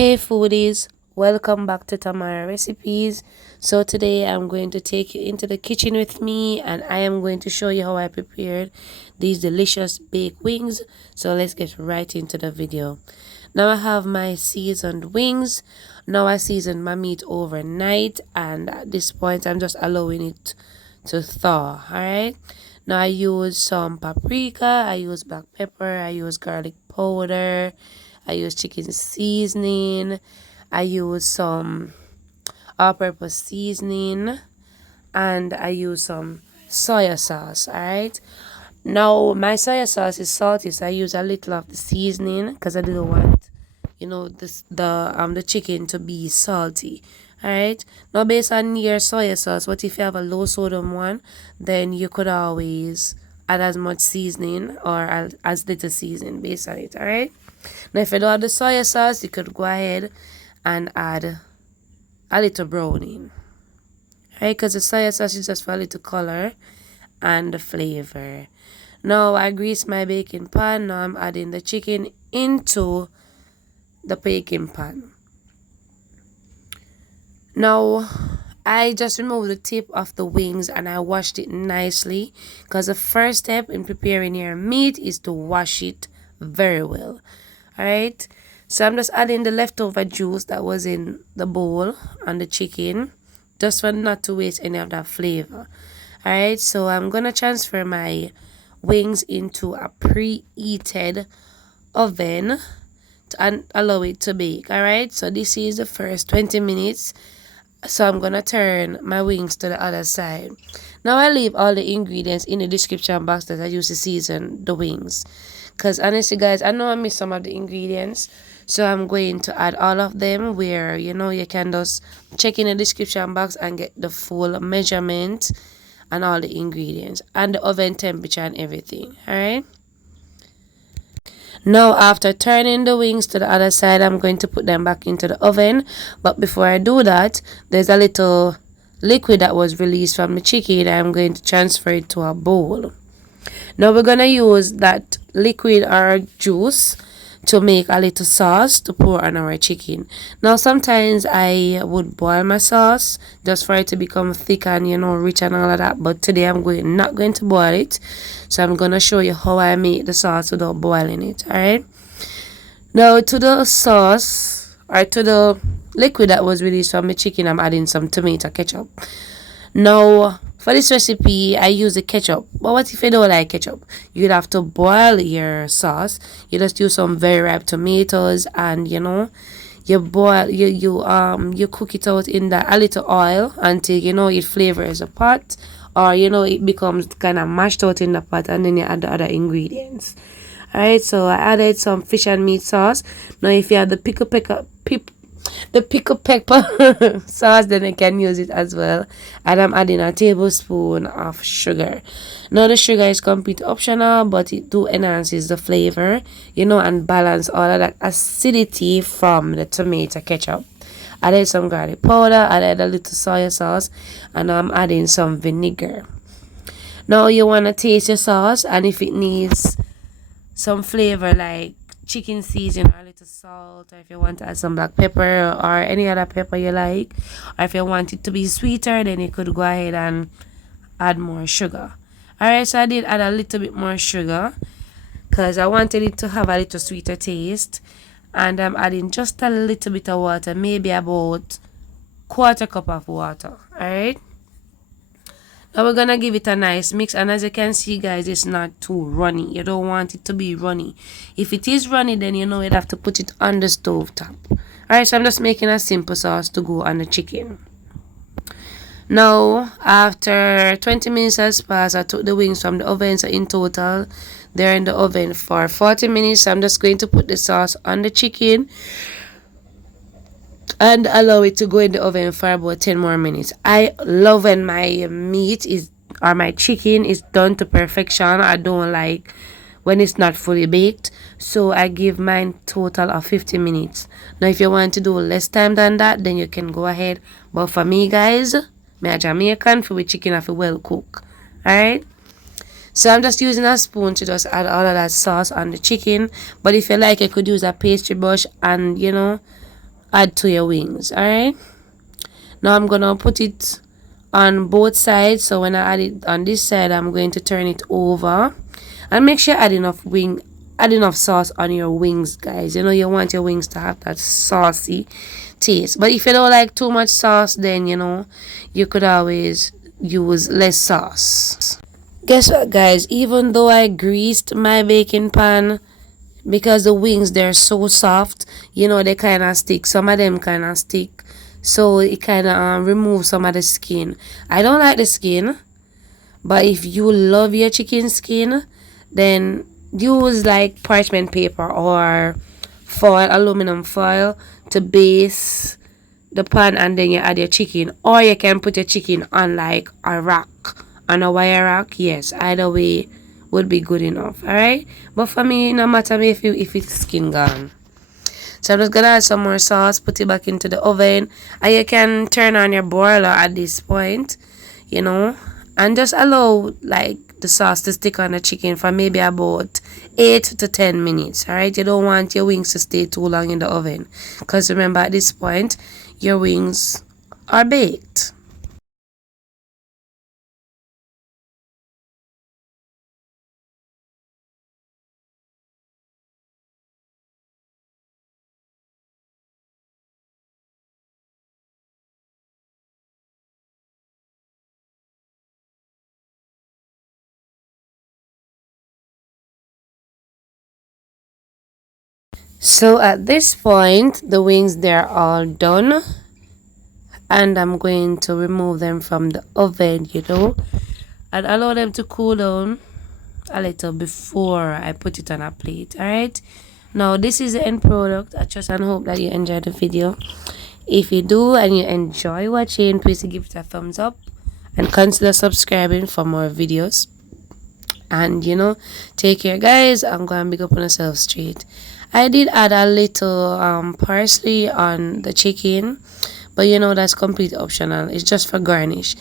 Hey foodies, welcome back to Tamara Recipes. So today I'm going to take you into the kitchen with me and I am going to show you how I prepared these delicious baked wings. So let's get right into the video. Now I have my seasoned wings. Now I seasoned my meat overnight and at this point I'm just allowing it to thaw. Alright. Now I use some paprika, I use black pepper, I use garlic powder, I use chicken seasoning, I use some all-purpose seasoning, and I use some soya sauce. Alright. Now my soya sauce is salty, so I use a little of the seasoning because I didn't want, the chicken to be salty. Alright. Now based on your soya sauce, what if you have a low sodium one, then you could always add as much seasoning or as little seasoning based on it. Alright. Now if you don't have the soya sauce, you could go ahead and add a little browning. Right, because the soya sauce is just for a little color and the flavor. Now I grease my baking pan. Now I'm adding the chicken into the baking pan. Now I just removed the tip of the wings and I washed it nicely, because the first step in preparing your meat is to wash it very well. Alright, so I'm just adding the leftover juice that was in the bowl on the chicken, just for not to waste any of that flavor. Alright, so I'm gonna transfer my wings into a preheated oven and allow it to bake. Alright, so this is the first 20 minutes. So I'm gonna turn my wings to the other side. Now I leave all the ingredients in the description box that I use to season the wings, because honestly guys, I know I missed some of the ingredients, so I'm going to add all of them where you can just check in the description box and get the full measurement and all the ingredients and the oven temperature and everything. Alright, now after turning the wings to the other side, I'm going to put them back into the oven. But before I do that, there's a little liquid that was released from the chicken. I'm going to transfer it to a bowl. Now we're gonna use that liquid or juice to make a little sauce to pour on our chicken. Now sometimes I would boil my sauce just for it to become thick and rich and all of that, but today I'm not going to boil it, so I'm gonna show you how I make the sauce without boiling it. Alright, now to the sauce or to the liquid that was released from the chicken, I'm adding some tomato ketchup. Now for this recipe I use the ketchup, but what if you don't like ketchup? You'd have to boil your sauce. You just use some very ripe tomatoes and you boil, you cook it out in a little oil until it flavors the pot, or it becomes kind of mashed out in the pot, and then you add the other ingredients. Alright, so I added some fish and meat sauce. Now if you have the pickle pepper sauce, then I can use it as well. And I'm adding a tablespoon of sugar. Now the sugar is completely optional, but it do enhances the flavor, and balance all of that acidity from the tomato ketchup. Added some garlic powder, added a little soy sauce, and I'm adding some vinegar. Now you want to taste your sauce, and if it needs some flavor like chicken seasoning or a little salt, or if you want to add some black pepper or any other pepper you like, or if you want it to be sweeter, then you could go ahead and add more sugar. Alright, so I did add a little bit more sugar because I wanted it to have a little sweeter taste, and I'm adding just a little bit of water, maybe about quarter cup of water. Alright, now we're gonna give it a nice mix, and as you can see guys, it's not too runny. You don't want it to be runny. If it is runny, then you'd have to put it on the stove top. Alright, so I'm just making a simple sauce to go on the chicken. Now after 20 minutes has passed, I took the wings from the oven, so in total they're in the oven for 40 minutes. So I'm just going to put the sauce on the chicken and allow it to go in the oven for about 10 more minutes. I love when my meat or my chicken is done to perfection. I don't like when it's not fully baked, so I give mine total of 50 minutes. Now if you want to do less time than that, then you can go ahead, but for me guys, me a Jamaican, for chicken have to well cook. Alright, so I'm just using a spoon to just add all of that sauce on the chicken, but if you like, you could use a pastry brush and add to your wings. All right, now I'm gonna put it on both sides. So when I add it on this side, I'm going to turn it over, and make sure you add enough sauce on your wings, guys. You know, you want your wings to have that saucy taste. But if you don't like too much sauce, then you know, you could always use less sauce. Guess what, guys? Even though I greased my baking pan, because the wings, they're so soft, you know, they kind of stick. Some of them kind of stick, so it kind of removes some of the skin. I don't like the skin, but if you love your chicken skin, then use like parchment paper or foil, aluminum foil, to base the pan, and then you add your chicken. Or you can put your chicken on like a rack, on a wire rack. Yes, either way would be good enough. All right, but for me, no matter if it's skin gone. So I'm just gonna add some more sauce, put it back into the oven, and you can turn on your broiler at this point, you know, and just allow like the sauce to stick on the chicken for maybe about 8 to 10 minutes. All right, you don't want your wings to stay too long in the oven, because remember, at this point your wings are baked. So at this point, the wings, they're all done, and I'm going to remove them from the oven, you know, and allow them to cool down a little before I put it on a plate. All right, now this is the end product. I trust and hope that you enjoyed the video. If you do and you enjoy watching, please give it a thumbs up and consider subscribing for more videos. And you know, take care, guys. I'm gonna big up on myself straight. I did add a little parsley on the chicken, but you know, that's completely optional. It's just for garnish.